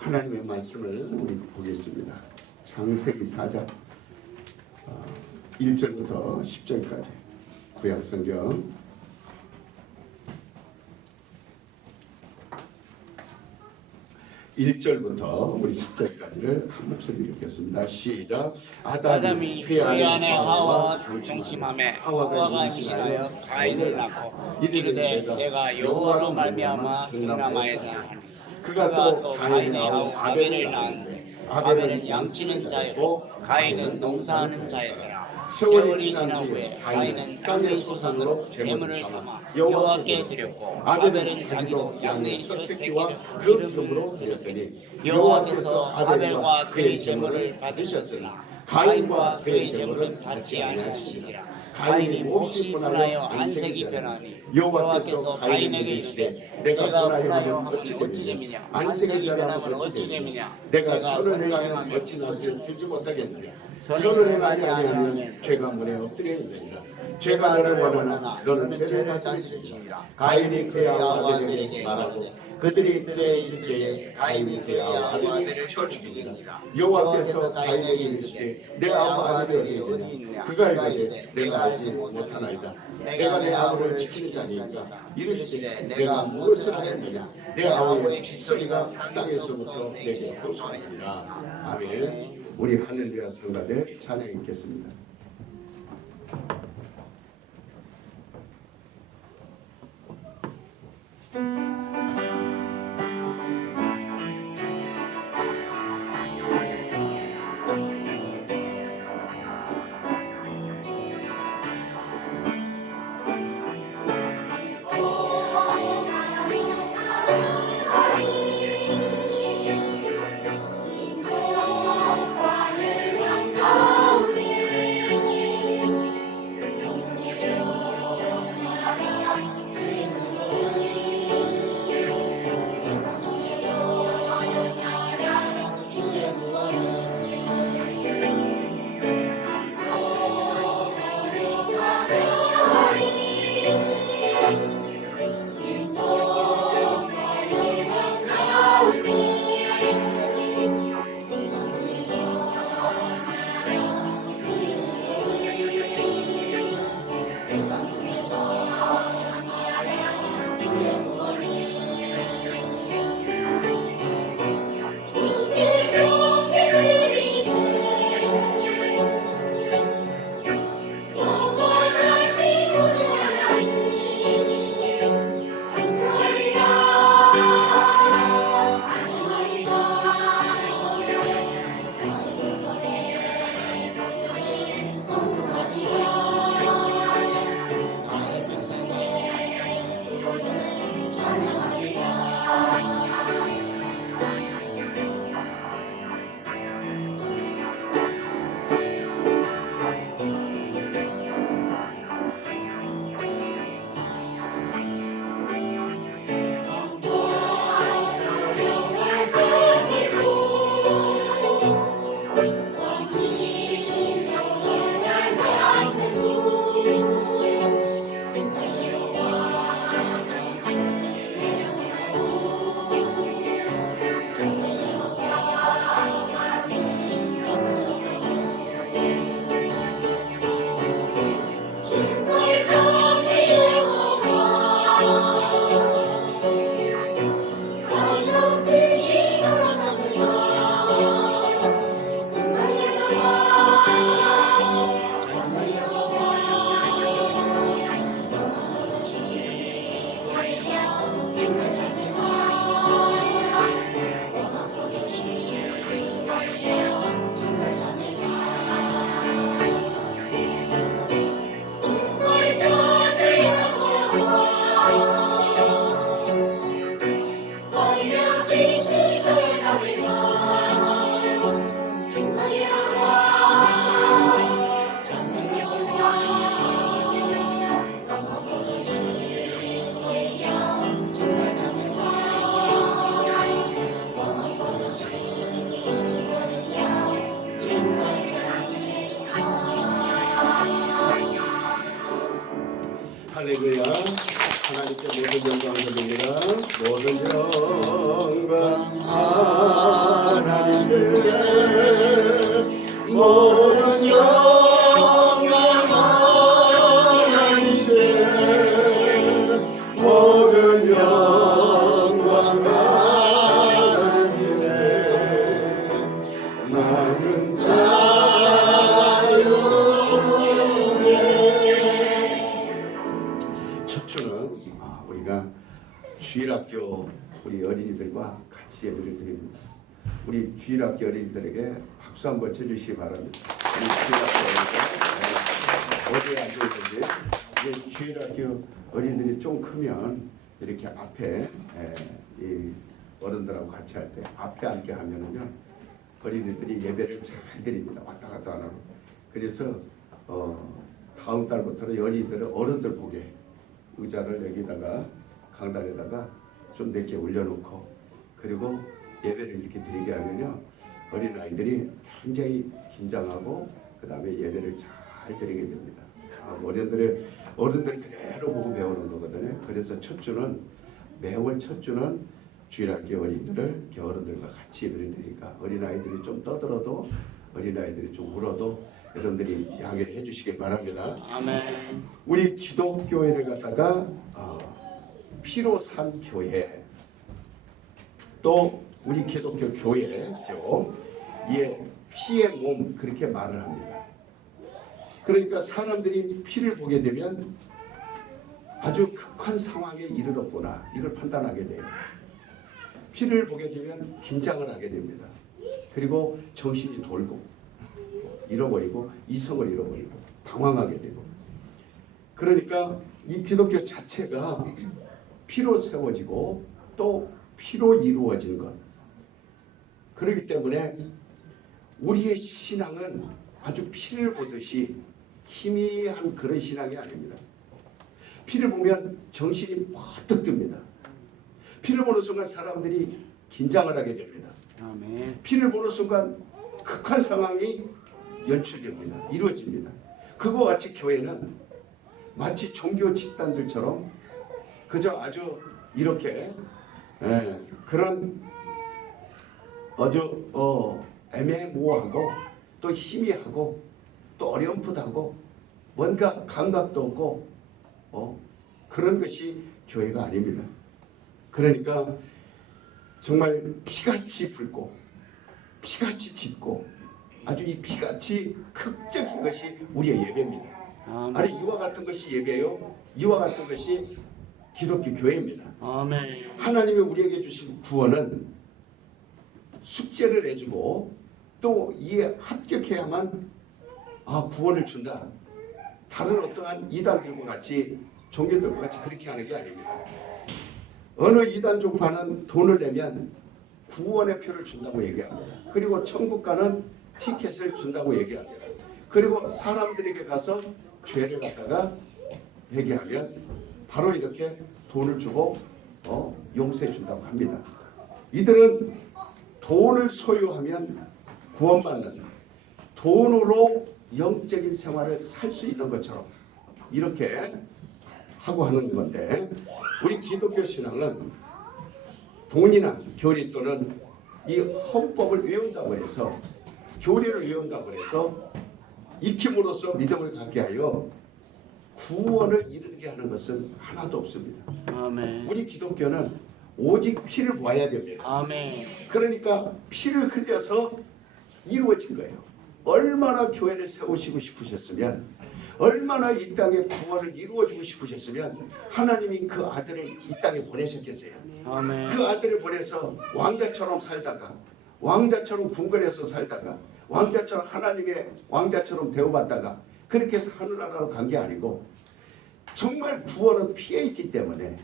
하나님의 말씀을 우리 보겠습니다. 창세기 4장 1절부터 10절까지 구약성경 1절부터 우리 10절까지를 한 목소리 읽겠습니다. 시작. 아담이 그 안에 하와와 동침함에 하와가 임신하여 가인을 낳고 이르되 내가 여호와로 말미암아 동남아에나 하니 그가 또 가인의 아우 아벨을 낳았는데 아벨은 양치는 자였고 가인은 농사하는 자였더라. 세월이 지난 후에 가인은 땅의 소산으로 제물을 삼아 여호와께 드렸고 아벨은 자기도 양의 첫 새끼와 그 기름으로 드렸더니 여호와께서 아벨과 그의 제물을 받으셨으나 가인과 그의 제물은 받지 않으시니라. 가인이 몹시 분하여 안색이 변하니 여호와께서 가인에게 이르되 내가 분하여 하면 어찌 됨이냐 안색이 변하면 어찌 됨이냐 내가 선을 행하면 어찌 낯을 쓰지 못하겠느냐. 선을 행하지 아니하면 죄가 문에 엎드려있느니라. 죄가 너를 원하나 너는 죄를 다스리시니라. 가인이 그의 아우 아벨에게 말하고 그들이 들에 있을 때에 가인이 그의 아우 아벨을 쳐 죽이니라. 여호와께서 가인에게 이르시되 내 아우 아벨이 어디 있느냐. 그가 이르되 내가 알지 못하나이다. 내가 내 아우를 지키는 자니까. 이르시되 내가 무엇을 하였느냐. 내 아우의 빗소리가 땅에서부터 내게 호소하니라. 아멘. 우리 할렐루야 성가대 찬양 읽겠습니다. 할렐루야. 하나님께 모든 영광을 돌립니다. 모든 영광 모든 영광 하나님께 모든 영광 하나님께 나는 자유해. 첫 주는 우리가 주일학교 우리 어린이들과 같이 예배를 드립니다. 우리 주일학교 어린이들에게 박수 한번 쳐주시기 바랍니다. 우리 주일학교 어린이들 어디에 앉아있는지 이제 주일학교 어린이들이 좀 크면 이렇게 앞에 이 어른들하고 같이 할 때 앞에 앉게 하면은요 어린이들이 예배를 잘 드립니다. 왔다 갔다 안 하고. 그래서 다음 달부터는 어린이들은 어른들 보게 의자를 여기다가 강단에다가 좀 몇 개 올려놓고 그리고 예배를 이렇게 드리게 하면요 어린아이들이 굉장히 긴장하고 그 다음에 예배를 잘 드리게 됩니다. 어른들 그대로 보고 배우는 거거든요. 그래서 첫 주는 매월 첫 주는 주일학교 어린이들을 어른들과 같이 예배를 드리니까 어린아이들이 좀 떠들어도 어린아이들이 좀 울어도 여러분들이 양해를 해주시길 바랍니다. 아멘. 우리 기독교회를 갖다가 피로 산 교회 또 우리 기독교 교회죠. 이에 피의 몸 그렇게 말을 합니다. 그러니까 사람들이 피를 보게 되면 아주 극한 상황에 이르렀구나 이걸 판단하게 돼요. 피를 보게 되면 긴장을 하게 됩니다. 그리고 정신이 돌고 잃어버리고 이성을 잃어버리고 당황하게 되고 그러니까 이 기독교 자체가 피로 세워지고 또 피로 이루어진 것. 그렇기 때문에 우리의 신앙은 아주 피를 보듯이 희미한 그런 신앙이 아닙니다. 피를 보면 정신이 퍼뜩 듭니다. 피를 보는 순간 사람들이 긴장을 하게 됩니다. 아멘. 피를 보는 순간 극한 상황이 연출됩니다. 이루어집니다. 그와 같이 교회는 마치 종교 집단들처럼 그저 아주 이렇게 그런 아주 애매모호하고 또 희미하고 또 어렴풋하고 뭔가 감각도 없고 그런 것이 교회가 아닙니다. 그러니까 정말 피같이 붉고 피같이 짙고 아주 이 피같이 극적인 것이 우리의 예배입니다. 아니 이와 같은 것이 예배요. 이와 같은 것이 기독교 교회입니다. 아멘. 하나님이 우리에게 주신 구원은 숙제를 내주고 또 이에 합격해야만 구원을 준다. 다른 어떠한 이단들과 같이 종교들과 같이 그렇게 하는 게 아닙니다. 어느 이단 종파는 돈을 내면 구원의 표를 준다고 얘기합니다. 그리고 천국 가는 티켓을 준다고 얘기합니다. 그리고 사람들에게 가서 죄를 갖다가 회개하면 바로 이렇게 돈을 주고 용서해 준다고 합니다. 이들은 돈을 소유하면 구원받는 돈으로 영적인 생활을 살 수 있는 것처럼 이렇게 하고 하는 건데 우리 기독교 신앙은 돈이나 교리 또는 이 헌법을 외운다고 해서 교리를 외운다고 해서 익힘으로써 믿음을 갖게 하여 구원을 이루게 하는 것은 하나도 없습니다. 아멘. 우리 기독교는 오직 피를 보아야 됩니다. 아멘. 그러니까 피를 흘려서 이루어진 거예요. 얼마나 교회를 세우시고 싶으셨으면 얼마나 이 땅에 구원을 이루어주고 싶으셨으면 하나님이 그 아들을 이 땅에 보내셨겠어요. 아멘. 그 아들을 보내서 왕자처럼 살다가 왕자처럼 궁궐에서 살다가 왕자처럼 하나님의 왕자처럼 대우받다가 그렇게 해서 하늘나라로 간 게 아니고 정말 구원은 피에 있기 때문에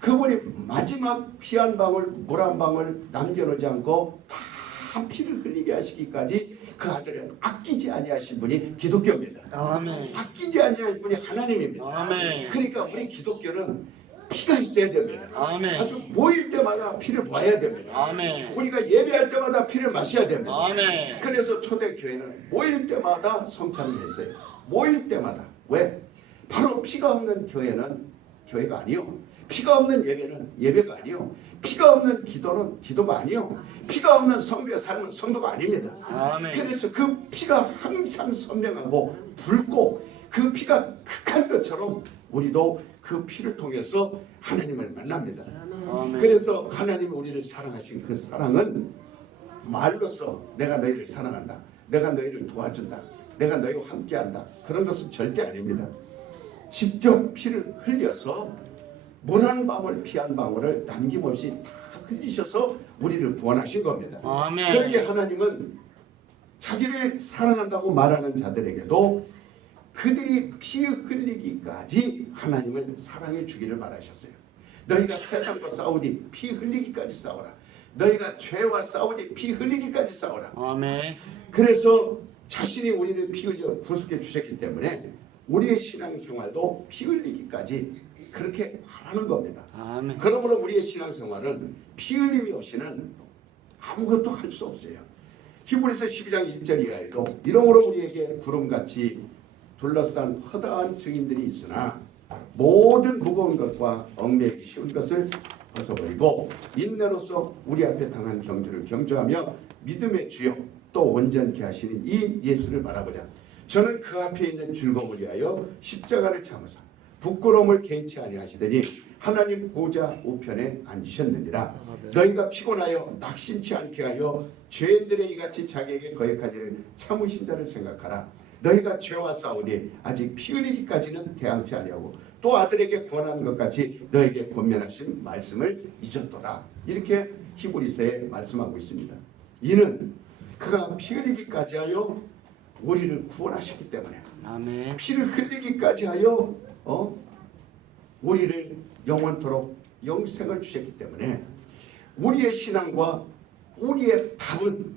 그분이 마지막 피 한 방울 물 한 방울 남겨놓지 않고 다 피를 흘리게 하시기까지 그 아들을 아끼지 아니하신 분이 기독교입니다. 아멘. 아끼지 아니하신 분이 하나님입니다. 아멘. 그러니까 우리 기독교는 피가 있어야 됩니다. 아멘. 아주 모일 때마다 피를 보아야 됩니다. 아멘. 우리가 예배할 때마다 피를 마셔야 됩니다. 아멘. 그래서 초대교회는 모일 때마다 성찬을 했어요. 모일 때마다. 왜? 바로 피가 없는 교회는 교회가 아니요. 피가 없는 예배는 예배가 아니요. 피가 없는 기도는 기도가 아니요. 피가 없는 성도의 삶은 성도가 아닙니다. 아멘. 그래서 그 피가 항상 선명하고 붉고 그 피가 극한 것처럼 우리도 그 피를 통해서 하나님을 만납니다. 아멘. 그래서 하나님이 우리를 사랑하신 그 사랑은 말로써 내가 너희를 사랑한다, 내가 너희를 도와준다, 내가 너희와 함께한다, 그런 것은 절대 아닙니다. 직접 피를 흘려서 물 한 방울 피 한 방울을 남김없이 다 흘리셔서 우리를 구원하신 겁니다. 아멘. 그러기에 하나님은 자기를 사랑한다고 말하는 자들에게도 그들이 피 흘리기까지 하나님을 사랑해 주기를 바라셨어요. 너희가 세상과 싸우니 피 흘리기까지 싸워라. 너희가 죄와 싸우니 피 흘리기까지 싸워라. 아멘. 그래서 자신이 우리를 피 흘려 구속해 주셨기 때문에 우리의 신앙생활도 피 흘리기까지 그렇게 하라는 겁니다. 아멘. 그러므로 우리의 신앙생활은 피 흘림이 없이는 아무것도 할 수 없어요. 히브리서 12장 1절 이하에도 이러므로 우리에게 구름같이 둘러싼 허다한 증인들이 있으나 모든 무거운 것과 얽매이기 쉬운 것을 벗어버리고 인내로서 우리 앞에 당한 경주를 경주하며 믿음의 주요 또 온전케 하시는 이 예수를 바라보자. 저는 그 앞에 있는 즐거움을 위하여 십자가를 참으사 부끄러움을 개의치 아니하시더니 하나님 보좌 우편에 앉으셨느니라. 너희가 피곤하여 낙심치 않게 하여 죄인들의 이같이 자기에게 거역하지를 참으신 자를 생각하라. 너희가 죄와 싸우니 아직 피 흘리기까지는 대항치 아니하고 또 아들에게 권하는 것 같이 너에게 권면하신 말씀을 잊었도다. 이렇게 히브리서에 말씀하고 있습니다. 이는 그가 피 흘리기까지 하여 우리를 구원하셨기 때문에 아멘. 피를 흘리기까지 하여 우리를 영원토록 영생을 주셨기 때문에 우리의 신앙과 우리의 답은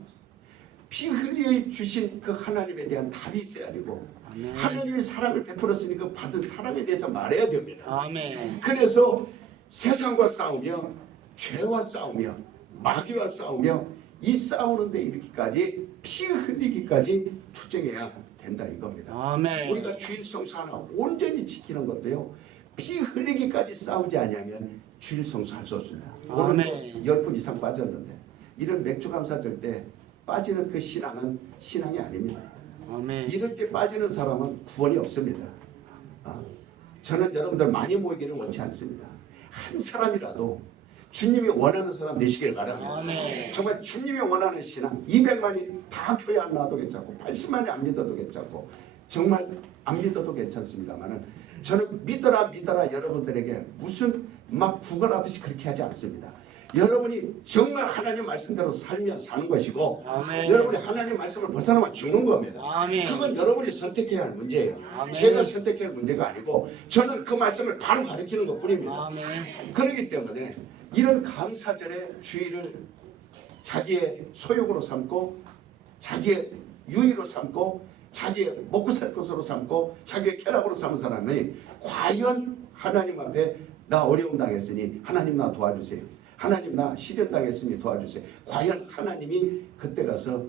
피 흘려 주신 그 하나님에 대한 답이 있어야 되고 아멘. 하나님의 사랑을 베풀었으니 그 받은 사랑에 대해서 말해야 됩니다. 아멘. 그래서 세상과 싸우며 죄와 싸우며 마귀와 싸우며 이 싸우는 데 이르기까지 피 흘리기까지 투쟁해야 된다 이겁니다. 아멘. 우리가 주일 성수 하나 온전히 지키는 것도요, 피 흘리기까지 싸우지 아니하면 주일 성수할 수 없습니다. 오늘 아멘. 10분 이상 빠졌는데 이런 맥주 감사절 때 빠지는 그 신앙은 신앙이 아닙니다. 아멘. 이럴 때 빠지는 사람은 구원이 없습니다. 저는 여러분들 많이 모이기를 원치 않습니다. 한 사람이라도 주님이 원하는 사람 되시길 바랍니다. 아멘. 정말 주님이 원하는 신앙 200만이 다 교회 안 나와도 괜찮고 80만이 안 믿어도 괜찮고 정말 안 믿어도 괜찮습니다만은 저는 믿어라 여러분들에게 무슨 막 구걸하듯이 그렇게 하지 않습니다. 여러분이 정말 하나님 말씀대로 살면 사는 것이고 아멘. 여러분이 하나님 말씀을 벗어나면 죽는 겁니다. 아멘. 그건 여러분이 선택해야 할 문제예요. 아멘. 제가 선택해야 할 문제가 아니고 저는 그 말씀을 바로 가르치는 것뿐입니다. 아멘. 그렇기 때문에 이런 감사절에 주일을 자기의 소욕으로 삼고 자기의 유의로 삼고 자기의 먹고 살 것으로 삼고 자기의 쾌락으로 삼은 사람이 과연 하나님 앞에 나 어려움 당했으니 하나님 나 도와주세요. 하나님 나 시련 당했으니 도와주세요. 과연 하나님이 그때 가서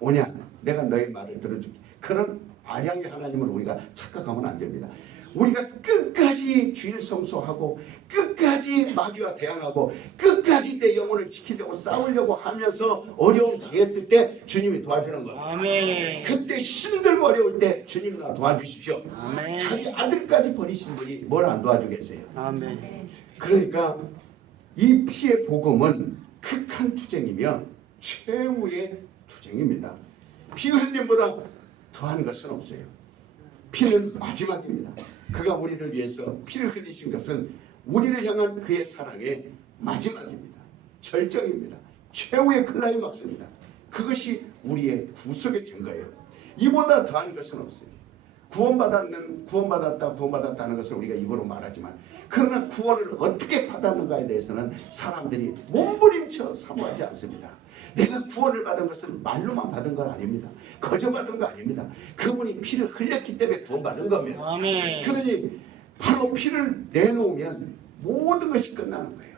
오냐? 내가 너의 말을 들어줄게. 그런 아량의 하나님을 우리가 착각하면 안 됩니다. 우리가 끝까지 주일 성수하고 끝까지 마귀와 대항하고 끝까지 내 영혼을 지키려고 싸우려고 하면서 어려움 당했을 때 주님이 도와주는 거예요. 아멘. 그때 힘들고 어려울 때 주님 나 도와주십시오. 아멘. 자기 아들까지 버리신 분이 뭘 안 도와주겠어요. 아멘. 그러니까 이 피의 복음은 극한 투쟁이며 최후의 투쟁입니다. 피 흘림보다 더한 것은 없어요. 피는 마지막입니다. 그가 우리를 위해서 피를 흘리신 것은 우리를 향한 그의 사랑의 마지막입니다. 절정입니다. 최후의 클라이막스입니다. 그것이 우리의 구속이 된 거예요. 이보다 더한 것은 없어요. 구원받았다는 것을 우리가 입으로 말하지만 그러나 구원을 어떻게 받았는가에 대해서는 사람들이 몸부림쳐 사모하지 않습니다. 내가 구원을 받은 것은 말로만 받은 건 아닙니다. 거저 받은 거 아닙니다. 그분이 피를 흘렸기 때문에 구원받은 겁니다. 아멘. 그러니 바로 피를 내놓으면 모든 것이 끝나는 거예요.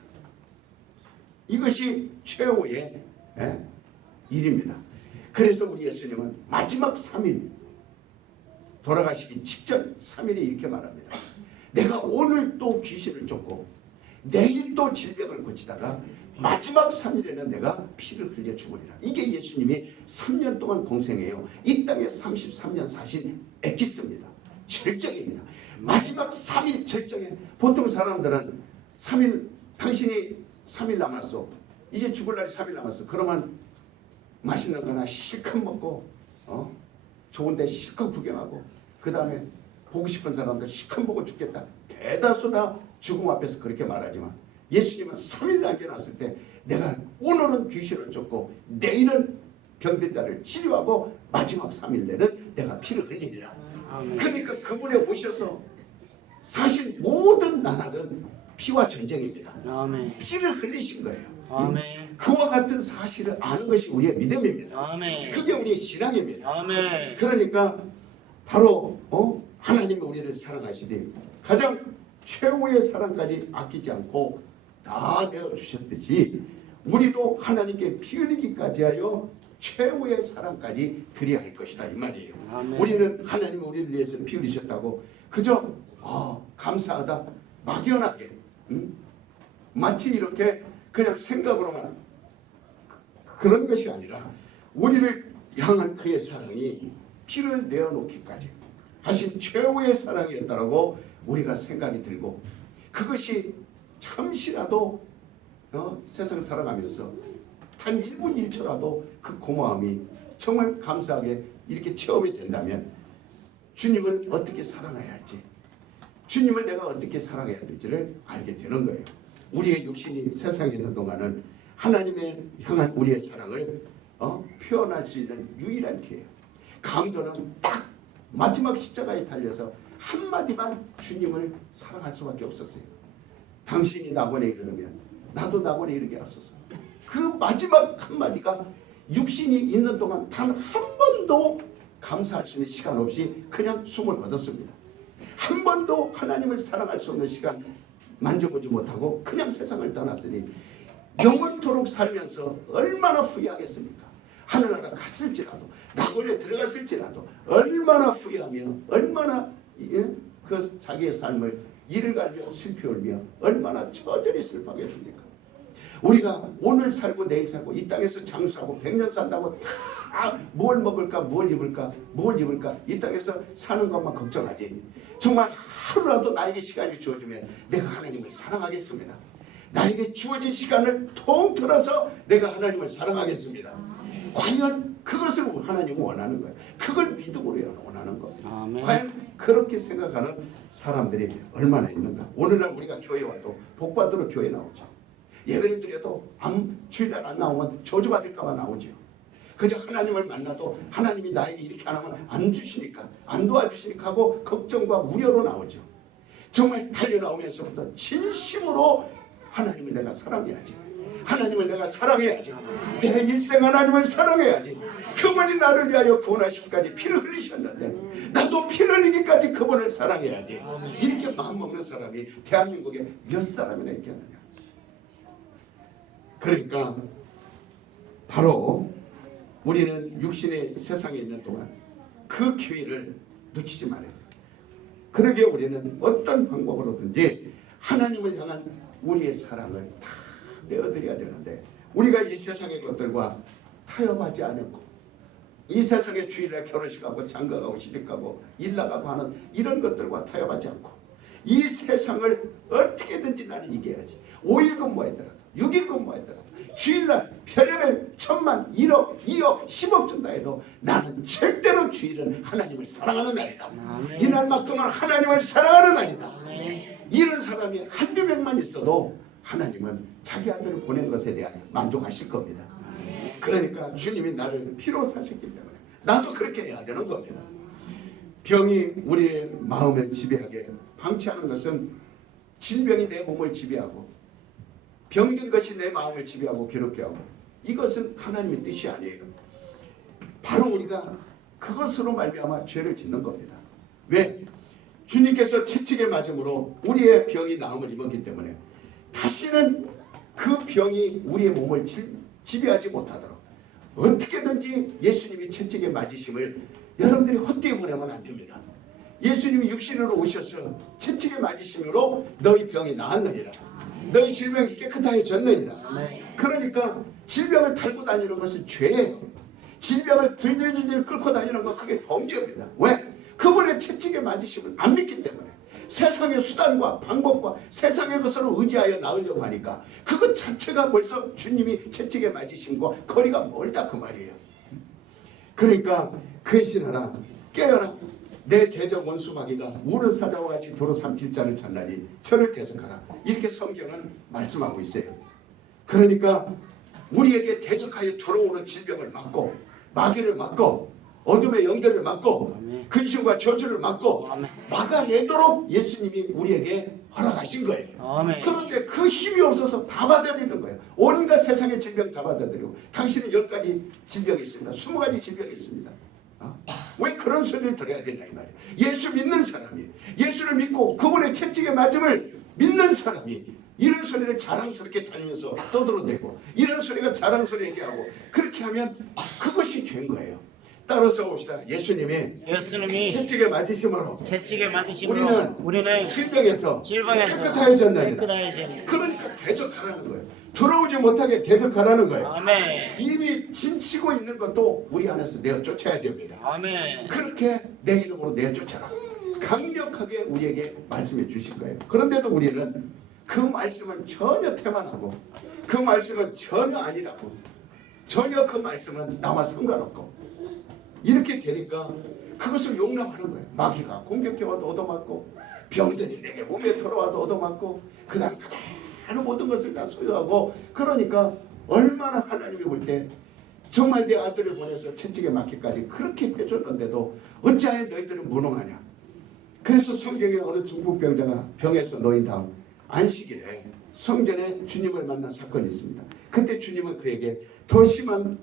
이것이 최후의 일입니다. 그래서 우리 예수님은 마지막 3일 돌아가시기 직전 3일에 이렇게 말합니다. 내가 오늘 또 귀신을 쫓고 내일 또 질병을 고치다가 마지막 3일에는 내가 피를 흘려 죽으리라. 이게 예수님이 3년 동안 공생해요. 이 땅에 33년 사신 엑기스입니다. 절정입니다. 마지막 3일 절정에 보통 사람들은 3일 당신이 3일 남았어. 이제 죽을 날이 3일 남았어. 그러면 맛있는 거나 실컷 먹고 좋은 데 실컷 구경하고 그 다음에 보고 싶은 사람들 실컷 보고 죽겠다. 대다수 다 죽음 앞에서 그렇게 말하지만 예수님은 3일 남겨놨을 때 내가 오늘은 귀신을 쫓고 내일은 병든 자를 치료하고 마지막 3일 내는 내가 피를 흘리리라. 그러니까 그분에 오셔서 사실 모든 나라는 피와 전쟁입니다. 아멘. 피를 흘리신 거예요. 아멘. 그와 같은 사실을 아는 것이 우리의 믿음입니다. 아멘. 그게 우리의 신앙입니다. 아멘. 그러니까 바로 하나님이 우리를 사랑하시되 가장 최후의 사랑까지 아끼지 않고 다 내어주셨듯이 우리도 하나님께 피 흘리기까지 하여 최후의 사랑까지 드려야 할 것이다 이 말이에요. 아멘. 우리는 하나님이 우리를 위해서 피 흘리셨다고 그저 감사하다 막연하게 마치 이렇게 그냥 생각으로만 그런 것이 아니라 우리를 향한 그의 사랑이 피를 내어놓기까지 하신 최후의 사랑이었다라고 우리가 생각이 들고 그것이 잠시라도 세상 살아가면서 단 1분 1초라도 그 고마움이 정말 감사하게 이렇게 체험이 된다면 주님을 어떻게 사랑해야 할지 주님을 내가 어떻게 사랑해야 될지를 알게 되는 거예요. 우리의 육신이 세상에 있는 동안은 하나님의 향한 우리의 사랑을 표현할 수 있는 유일한 기회예요. 강도는 딱 마지막 십자가에 달려서 한마디만 주님을 사랑할 수밖에 없었어요. 당신이 낙원에 이르면 나도 낙원에 이르게 하소서. 그 마지막 한마디가 육신이 있는 동안 단 한 번도 감사할 수 있는 시간 없이 그냥 숨을 거뒀습니다. 한 번도 하나님을 사랑할 수 없는 시간 만져보지 못하고 그냥 세상을 떠났으니 영원토록 살면서 얼마나 후회하겠습니까? 하늘나라 갔을지라도 낙원에 들어갔을지라도 얼마나 후회하며 얼마나 그 자기의 삶을 이를 갈며 슬피 울며 얼마나 처절히 슬퍼하겠습니까? 우리가 오늘 살고 내일 살고 이 땅에서 장수하고 100년 산다고 다 뭘 먹을까 뭘 입을까 이 땅에서 사는 것만 걱정하지 정말 하루라도 나에게 시간이 주어지면 내가 하나님을 사랑하겠습니다. 나에게 주어진 시간을 통틀어서 내가 하나님을 사랑하겠습니다. 과연 그것을 하나님은 원하는 거예요. 그걸 믿음으로 원하는 거예요. 아멘. 과연 그렇게 생각하는 사람들이 얼마나 있는가. 오늘날 우리가 교회 와도 복받으러 교회 나오죠. 예배를 드려도 주일날 안 나오면 저주받을까 봐 나오죠. 그저 하나님을 만나도 하나님이 나에게 이렇게 안 하면 안 주시니까 안 도와주시니까 하고 걱정과 우려로 나오죠. 정말 달려나오면서부터 진심으로 하나님을 내가 사랑해야지. 하나님을 내가 사랑해야지. 내 일생 하나님을 사랑해야지. 그분이 나를 위하여 구원하시기까지 피를 흘리셨는데 나도 피를 흘리기까지 그분을 사랑해야지. 이렇게 마음먹는 사람이 대한민국에 몇 사람이나 있겠느냐. 그러니까 바로 우리는 육신의 세상에 있는 동안 그 기회를 놓치지 말아야 돼요. 그러기에 우리는 어떤 방법으로든지 하나님을 향한 우리의 사랑을 다 내어드려야 되는데 우리가 이 세상의 것들과 타협하지 않고 이 세상의 주일날 결혼식하고 장가가고 시집가고 일 나가고 하는 이런 것들과 타협하지 않고 이 세상을 어떻게든지 나는 이겨야지. 5일 근무하더라도 6일 근무하더라도 주일날 별의별 1000만 1억 2억 10억 준다 해도 나는 절대로 주일은 하나님을 사랑하는 날이다. 아멘. 이날만큼은 하나님을 사랑하는 날이다. 아멘. 이런 사람이 한두 명만 있어도 하나님은 자기 아들을 보낸 것에 대한 만족하실 겁니다. 그러니까 주님이 나를 피로 사셨기 때문에 나도 그렇게 해야 되는 겁니다. 병이 우리의 마음을 지배하게 방치하는 것은 질병이 내 몸을 지배하고 병든 것이 내 마음을 지배하고 괴롭게 하고 이것은 하나님의 뜻이 아니에요. 바로 우리가 그것으로 말미암아 죄를 짓는 겁니다. 왜? 주님께서 채찍에 맞음으로 우리의 병이 나음을 입었기 때문에 다시는 그 병이 우리의 몸을 지배하지 못하도록 어떻게든지 예수님이 채찍에 맞으심을 여러분들이 헛되이 보내면 안 됩니다. 예수님이 육신으로 오셔서 채찍에 맞으심으로 너희 병이 나았느니라. 너희 질병이 깨끗하여졌느니라. 그러니까 질병을 달고 다니는 것은 죄예요. 질병을 들들들들 끌고 다니는 건 그게 범죄입니다. 왜? 그분의 채찍에 맞으심을 안 믿기 때문에. 세상의 수단과 방법과 세상의 것으로 의지하여 나으려고 하니까 그것 자체가 벌써 주님이 채찍에 맞으심과 거리가 멀다 그 말이에요. 그러니까 근신하라, 깨어라. 내 대적 원수 마귀가 물을 사자와 같이 두루 삼킬 자를 찾나니 저를 대적하라. 이렇게 성경은 말씀하고 있어요. 그러니까 우리에게 대적하여 들어오는 질병을 막고 마귀를 막고 어둠의 영들을 막고 근심과 저주를 막고 막아내도록 예수님이 우리에게 허락하신 거예요. 그런데 그 힘이 없어서 다 받아들이는 거예요. 온갖 세상의 질병 다 받아들이고 당신은 10가지 질병이 있습니다. 20가지 질병이 있습니다. 왜 그런 소리를 들어야 되냐 이 말이에요. 예수 믿는 사람이, 예수를 믿고 그분의 채찍에 맞음을 믿는 사람이 이런 소리를 자랑스럽게 다니면서 떠들어대고 이런 소리가 자랑스럽게 하고 그렇게 하면 그것이 죄인 거예요. 따라서 봅시다. 예수님이 채찍에 맞으심으로 우리는 질병에서 깨끗하여졌나니. 그러니까 대적하라는 거예요. 들어오지 못하게 대적하라는 거예요. 아멘. 이미 진치고 있는 것도 우리 안에서 내어 쫓아야 됩니다. 아멘. 그렇게 내 이름으로 내어 쫓아라. 강력하게 우리에게 말씀해 주실 거예요. 그런데도 우리는 그 말씀은 전혀 태만하고 그 말씀은 전혀 아니라고 전혀 그 말씀은 나와 상관없고 이렇게 되니까 그것을 용납하는 거예요. 마귀가 공격해와도 얻어맞고 병들이 내게 몸에 들어와도 얻어맞고 그 다음 그대로 모든 것을 다 소유하고 그러니까 얼마나 하나님이 볼 때 정말 내 아들을 보내서 채찍에 맞기까지 그렇게 해줬는데도 어찌하여 너희들은 무능하냐. 그래서 성경에 어느 중풍병자가 병에서 놓인 다음 안식일에 성전에 주님을 만난 사건이 있습니다. 그때 주님은 그에게 더 심한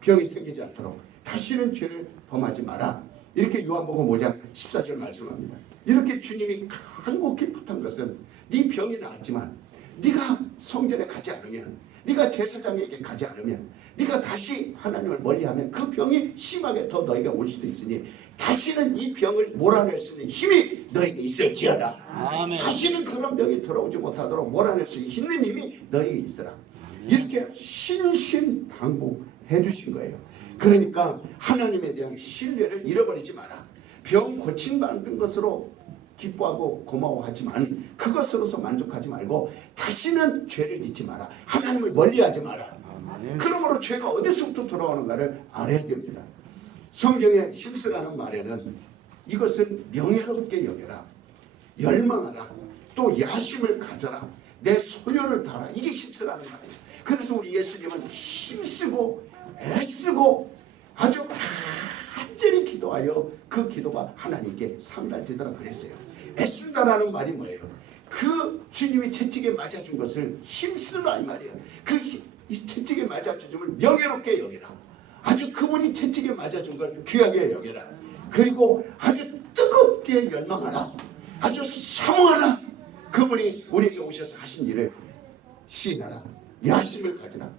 병이 생기지 않도록 다시는 죄를 범하지 마라. 이렇게 요한복음 5장 14절 말씀합니다. 이렇게 주님이 간곡히 부탁한 것은 네 병이 나았지만 네가 성전에 가지 않으면 네가 제사장에게 가지 않으면 네가 다시 하나님을 멀리하면 그 병이 심하게 더 너에게 올 수도 있으니 다시는 이 병을 몰아낼 수 있는 힘이 너에게 있을지어다. 아멘. 다시는 그런 병이 들어오지 못하도록 몰아낼 수 있는 힘이 너에게 있으라. 이렇게 신신당부해 주신 거예요. 그러니까 하나님에 대한 신뢰를 잃어버리지 마라. 병 고침받은 것으로 기뻐하고 고마워하지만 그것으로서 만족하지 말고 다시는 죄를 짓지 마라. 하나님을 멀리하지 마라. 그러므로 죄가 어디서부터 돌아오는가를 알아야 됩니다. 성경에 힘쓰라는 말에는 이것을 명예롭게 여겨라, 열망하라, 또 야심을 가져라, 내 소유를 다하라. 이게 힘쓰라는 말이에요. 그래서 우리 예수님은 힘쓰고 애쓰고 아주 간절히 기도하여 그 기도가 하나님께 상달되더라 그랬어요. 애쓴다라는 말이 뭐예요? 그 주님이 채찍에 맞아준 것을 힘쓰라 이 말이에요. 이 채찍에 맞아주심을 명예롭게 여기라. 아주 그분이 채찍에 맞아준 걸 귀하게 여기라. 그리고 아주 뜨겁게 열망하라. 아주 사모하라. 그분이 우리에게 오셔서 하신 일을 시인하라. 야심을 가지라.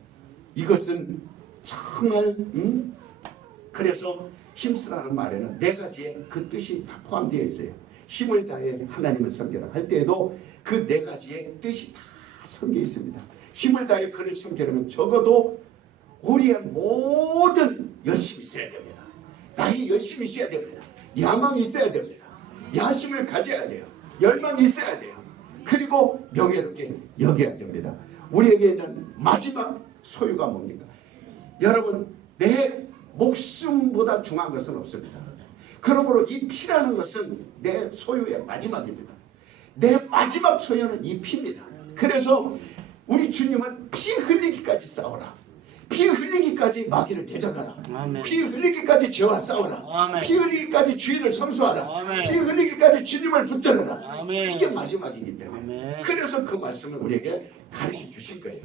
이것은 정말 그래서 힘쓰라는 말에는 네 가지의 그 뜻이 다 포함되어 있어요. 힘을 다해 하나님을 섬겨라 할 때에도 그 네 가지의 뜻이 다 담겨 있습니다. 힘을 다해 그를 섬기려면 적어도 우리의 모든 열심이 있어야 됩니다. 나의 열심이 있어야 됩니다. 야망이 있어야 됩니다. 야심을 가져야 돼요. 열망이 있어야 돼요. 그리고 명예롭게 여겨야 됩니다. 우리에게 있는 마지막 소유가 뭡니까? 여러분, 내 목숨보다 중요한 것은 없습니다. 그러므로 이 피라는 것은 내 소유의 마지막입니다. 내 마지막 소유는 이 피입니다. 그래서 우리 주님은 피 흘리기까지 싸워라. 피 흘리기까지 마귀를 대적하라. 아멘. 피 흘리기까지 죄와 싸워라. 아멘. 피 흘리기까지 주인을 성수하라. 아멘. 피 흘리기까지 주님을 붙들어라. 아멘. 이게 마지막이기 때문에. 아멘. 그래서 그 말씀을 우리에게 가르쳐 주신 거예요.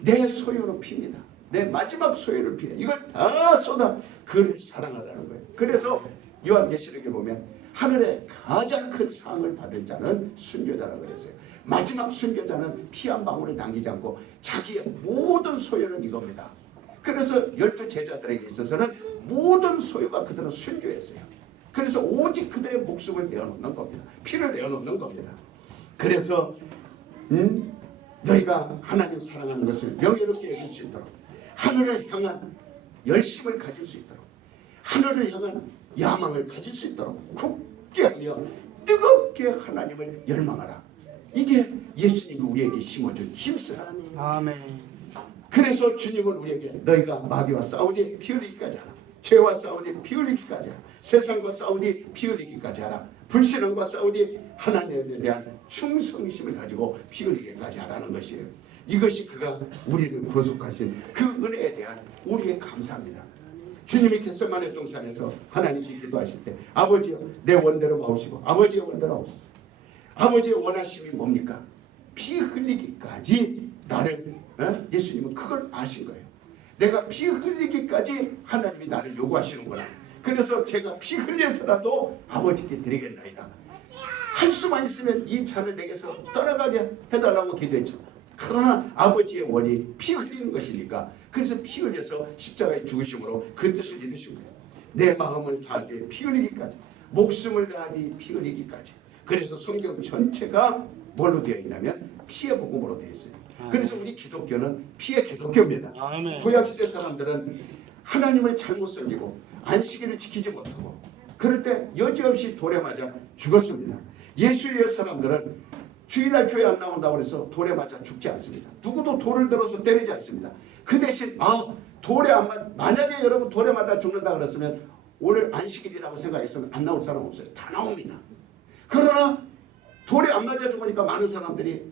내 소유는 피입니다. 내 마지막 소유를 피해. 이걸 다 쏟아 그를 사랑하라는 거예요. 그래서 요한계시록에 보면 하늘에 가장 큰 상을 받을 자는 순교자라고 그랬어요. 마지막 순교자는 피 한 방울을 남기지 않고 자기의 모든 소유는 이겁니다. 그래서 12 제자들에게 있어서는 모든 소유가 그들은 순교했어요. 그래서 오직 그들의 목숨을 내어놓는 겁니다. 피를 내어놓는 겁니다. 그래서 너희가 하나님 사랑하는 것을 명예롭게 여길 수 있도록, 하늘을 향한 열심을 가질 수 있도록, 하늘을 향한 야망을 가질 수 있도록 굳게 하며 뜨겁게 하나님을 열망하라. 이게 예수님이 우리에게 심어준 힘쓰라. 아멘. 그래서 주님은 우리에게 너희가 마귀와 싸우니 피 흘리기까지 하라. 죄와 싸우니 피 흘리기까지 하라. 세상과 싸우니 피 흘리기까지 하라. 불신앙과 싸우니 하나님에 대한 충성심을 가지고 피 흘리기까지 하라는 것이에요. 이것이 그가 우리를 구속하신 그 은혜에 대한 우리의 감사입니다. 주님이 겟세마네 동산에서 하나님께 기도하실 때 아버지여 내 원대로 마오시고 아버지의 원대로 하옵소서. 아버지의 원하심이 뭡니까? 피 흘리기까지 나를 예수님은 그걸 아신 거예요. 내가 피 흘리기까지 하나님이 나를 요구하시는구나. 그래서 제가 피 흘려서라도 아버지께 드리겠나이다. 할 수만 있으면 이 잔을 내게서 떠나가게 해달라고 기도했죠. 그러나 아버지의 원이 피 흘리는 것이니까 그래서 피 흘려서 십자가에 죽으심으로 그 뜻을 이루신 거예요. 내 마음을 다하되 피 흘리기까지, 목숨을 다하되 피 흘리기까지. 그래서 성경 전체가 뭘로 되어 있냐면 피의 복음으로 되어 있어요. 그래서 우리 기독교는 피의 기독교입니다. 구약시대 사람들은 하나님을 잘못 섬기고 안식일을 지키지 못하고 그럴 때 여지없이 돌에 맞아 죽었습니다. 예수의 사람들은 주일날 교회 안 나온다고 해서 돌에 맞아 죽지 않습니다. 누구도 돌을 들어서 때리지 않습니다. 그 대신 돌에 안 맞, 만약에 여러분 돌에 맞아 죽는다 그랬으면 오늘 안식일이라고 생각했으면 안 나올 사람 없어요. 다 나옵니다. 그러나 돌에 안 맞아 죽으니까 많은 사람들이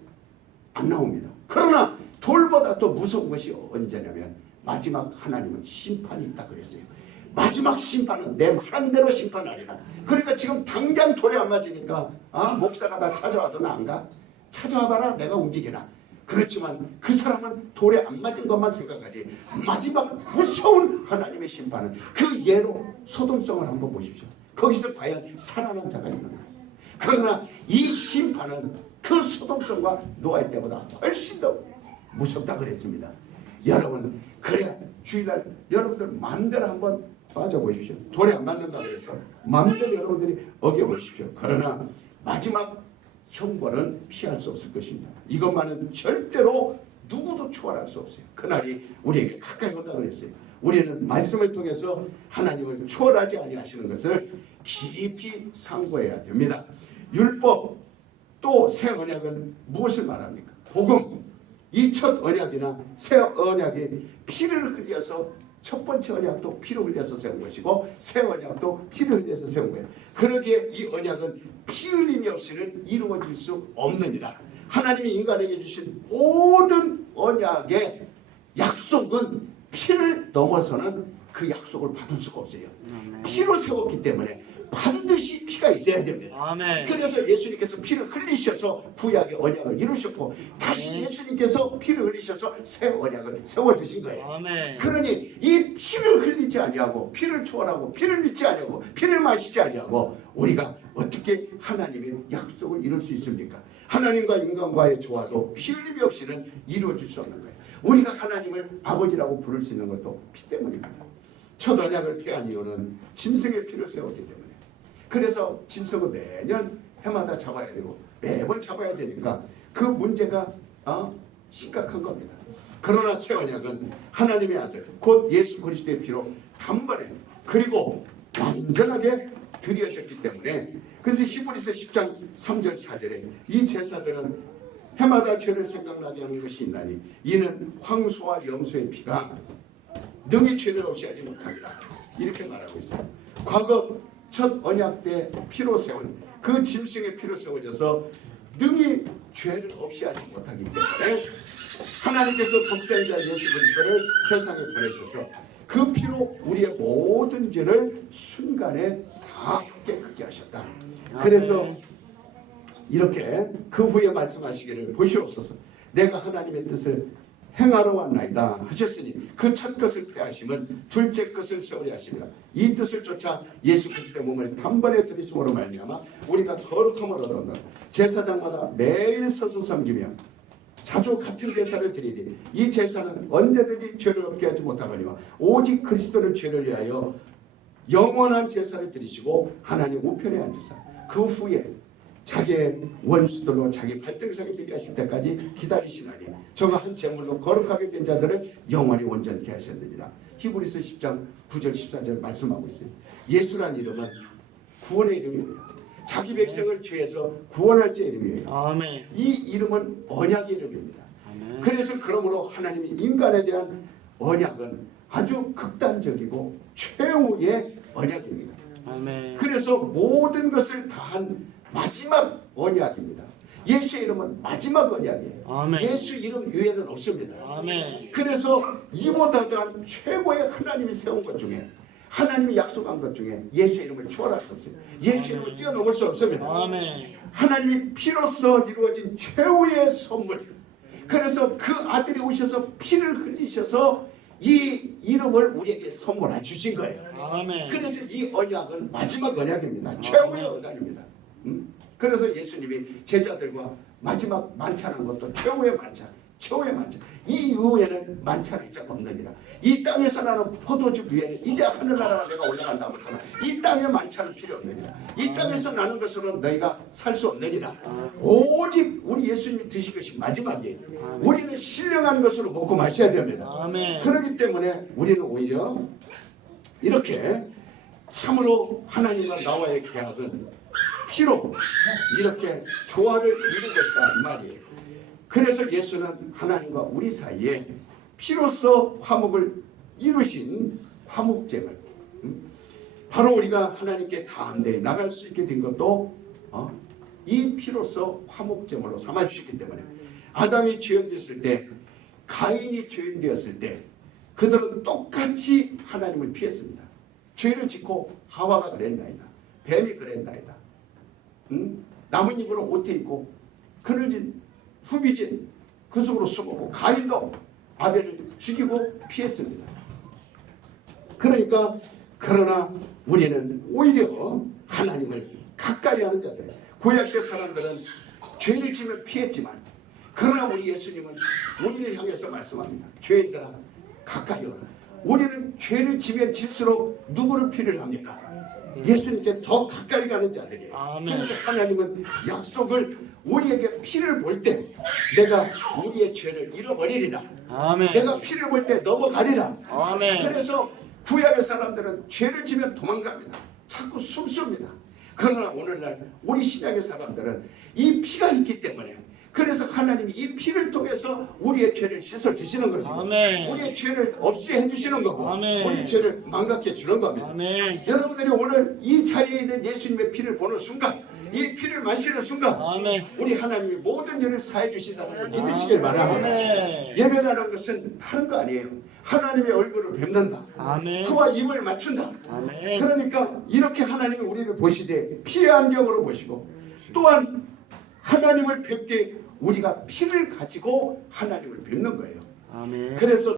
안 나옵니다. 그러나 돌보다 더 무서운 것이 언제냐면 마지막 하나님은 심판이 있다 그랬어요. 마지막 심판은 내 말한대로 심판하리라. 그러니까 지금 당장 돌에 안 맞으니까 목사가 나 찾아와도 나 안 가? 찾아와봐라 내가 움직이나. 그렇지만 그 사람은 돌에 안 맞은 것만 생각하지 마지막 무서운 하나님의 심판은 그 예로 소돔성을 한번 보십시오. 거기서 과연 살아난 자가 있는가. 그러나 이 심판은 그 소돔성과 노아의 때보다 훨씬 더 무섭다 그랬습니다. 여러분 그래 주일날 여러분들 마음대로 한번 빠져보십시오. 돌에 안 맞는다고 해서 마음대로 여러분들이 어겨보십시오. 그러나 마지막 형벌은 피할 수 없을 것입니다. 이것만은 절대로 누구도 초월할 수 없어요. 그날이 우리에게 가까이 온다 그랬어요. 우리는 말씀을 통해서 하나님을 초월하지 아니하시는 것을 깊이 상고해야 됩니다. 율법 또 새 언약은 무엇을 말합니까? 복음. 이 첫 언약이나 새 언약이 피를 흘려서 첫 번째 언약도 피를 흘려서 세운 것이고 새 언약도 피를 흘려서 세운 거예요. 그러기에 이 언약은 피 흘림이 없이는 이루어질 수 없느니라. 하나님이 인간에게 주신 모든 언약의 약속은 피를 넘어서는 그 약속을 받을 수가 없어요. 피로 세웠기 때문에 반드시 피가 있어야 됩니다. 아멘. 그래서 예수님께서 피를 흘리셔서 구약의 언약을 이루셨고 다시 예수님께서 피를 흘리셔서 새 언약을 세워주신 거예요. 아멘. 그러니 이 피를 흘리지 아니하고 피를 초월하고 피를 믿지 아니하고 피를 마시지 아니하고 우리가 어떻게 하나님의 약속을 이룰 수 있습니까? 하나님과 인간과의 조화도 피 흘림이 없이는 이루어질 수 없는 거예요. 우리가 하나님을 아버지라고 부를 수 있는 것도 피 때문입니다. 첫 언약을 폐한 이유는 짐승의 피를 세웠기 때문에. 그래서 짐승은 매년 해마다 잡아야 되고 매번 잡아야 되니까 그 문제가 심각한 겁니다. 그러나 새 언약은 하나님의 아들 곧 예수 그리스도의 피로 단번에 그리고 완전하게 드려졌기 때문에 그래서 히브리서 10장 3절 4절에 이 제사들은 해마다 죄를 생각나게 하는 것이 있나니 이는 황소와 염소의 피가 능히 죄를 없이 하지 못하리라 이렇게 말하고 있어요. 과거 첫 언약 때 피로 세운 그 짐승의 피로 세워져서 능히 죄를 없이 하지 못하기 때문에 하나님께서 독생자 예수 그리스도를 세상에 보내셔서 그 피로 우리의 모든 죄를 순간에 다 깨끗게 하셨다. 그래서 이렇게 그 후에 말씀하시기를 보시옵소서. 내가 하나님의 뜻을 행하러 왔나이다 하셨으니 그 첫 것을 폐하심은 둘째 것을 세우려 하십니다. 이 뜻을 쫓아 예수 그리스도의 몸을 단번에 들이심으로 말미암아 우리가 거룩함을 얻었다. 제사장마다 매일 서서 섬기며 자주 같은 제사를 드리니 이 제사는 언제든지 죄를 없게 하지 못하거니와 오직 그리스도를 죄를 위하여 영원한 제사를 드리시고 하나님 우편에 앉으사 그 후에 자기의 원수들로 자기 발등상에 되게 하실 때까지 기다리시나니 저가 한 제물로 거룩하게 된 자들을 영원히 온전케 하셨느니라. 히브리서 10장 9절 14절 말씀하고 있어요. 예수란 이름은 구원의 이름입니다. 자기 백성을 죄에서 구원할 자 이름이에요. 아멘. 이 이름은 언약의 이름입니다. 아멘. 그래서 그러므로 하나님이 인간에 대한 언약은 아주 극단적이고 최후의 언약입니다. 아멘. 그래서 모든 것을 다한 마지막 언약입니다. 예수의 이름은 마지막 언약이에요. 아멘. 예수 이름 외에는 없습니다. 아멘. 그래서 이보다 더한 최고의 하나님이 세운 것 중에 하나님이 약속한 것 중에 예수의 이름을 초월할 수 없어요. 예수의 이름을 뛰어넘을 수 없습니다. 아멘. 하나님이 피로써 이루어진 최후의 선물. 그래서 그 아들이 오셔서 피를 흘리셔서 이 이름을 우리에게 선물해 주신 거예요. 아멘. 그래서 이 언약은 마지막 언약입니다. 최후의 언약입니다. 그래서 예수님이 제자들과 마지막 만찬한 것도 최후의 만찬, 최후의 만찬. 이 이후에는 만찬할 자가 없느니라. 이 땅에서 나는 포도주 위에는 이제 하늘나라가 내가 올라간다부터는 이 땅의 만찬은 필요 없느니라. 이 땅에서 나는 것으로는 너희가 살 수 없느니라. 오직 우리 예수님이 드신 것이 마지막이에요. 우리는 신령한 것으로 먹고 마셔야 됩니다. 아멘. 그렇기 때문에 우리는 오히려 이렇게 참으로 하나님과 나와의 계약은 피로 이렇게 조화를 이룬 것이다 이 말이에요. 그래서 예수는 하나님과 우리 사이에 피로써 화목을 이루신 화목제물, 바로 우리가 하나님께 다한데 나갈 수 있게 된 것도 이 피로써 화목제물로 삼아주셨기 때문에 아담이 죄인되었을 때, 가인이 죄인되었을 때 그들은 똑같이 하나님을 피했습니다. 죄를 짓고 하와가 그랬나이다. 뱀이 그랬나이다. 나뭇잎으로 옷에 입고 그늘진 후비진 그 속으로 숨었고 가인도 아벨을 죽이고 피했습니다. 그러나 우리는 오히려 하나님을 가까이 하는 자들. 구약때 사람들은 죄를 지면 피했지만 그러나 우리 예수님은 우리를 향해서 말씀합니다. 죄인들아 가까이 오라. 우리는 죄를 지면 질수록 누구를 피를 합니까? 예수님께 더 가까이 가는 자들이에요. 아멘. 그래서 하나님은 약속을 우리에게 피를 볼 때 내가 우리의 죄를 잃어버리리라. 아멘. 내가 피를 볼 때 넘어가리라. 아멘. 그래서 구약의 사람들은 죄를 지면 도망갑니다. 자꾸 숨습니다. 그러나 오늘날 우리 신약의 사람들은 이 피가 있기 때문에 그래서 하나님이 이 피를 통해서 우리의 죄를 씻어주시는 것이고 아멘. 우리의 죄를 없이 해주시는 거고 아멘. 우리 죄를 망각해 주는 겁니다. 아멘. 여러분들이 오늘 이 자리에 있는 예수님의 피를 보는 순간 이 피를 마시는 순간 아멘. 우리 하나님이 모든 죄를 사해 주시다는 걸 믿으시길 바랍니다. 아멘. 예배라는 것은 다른 거 아니에요. 하나님의 얼굴을 뵙는다. 아멘. 그와 입을 맞춘다. 아멘. 그러니까 이렇게 하나님이 우리를 보시되 피의 안경으로 보시고 또한 하나님을 뵙게 우리가 피를 가지고 하나님을 뵙는 거예요. 아멘. 그래서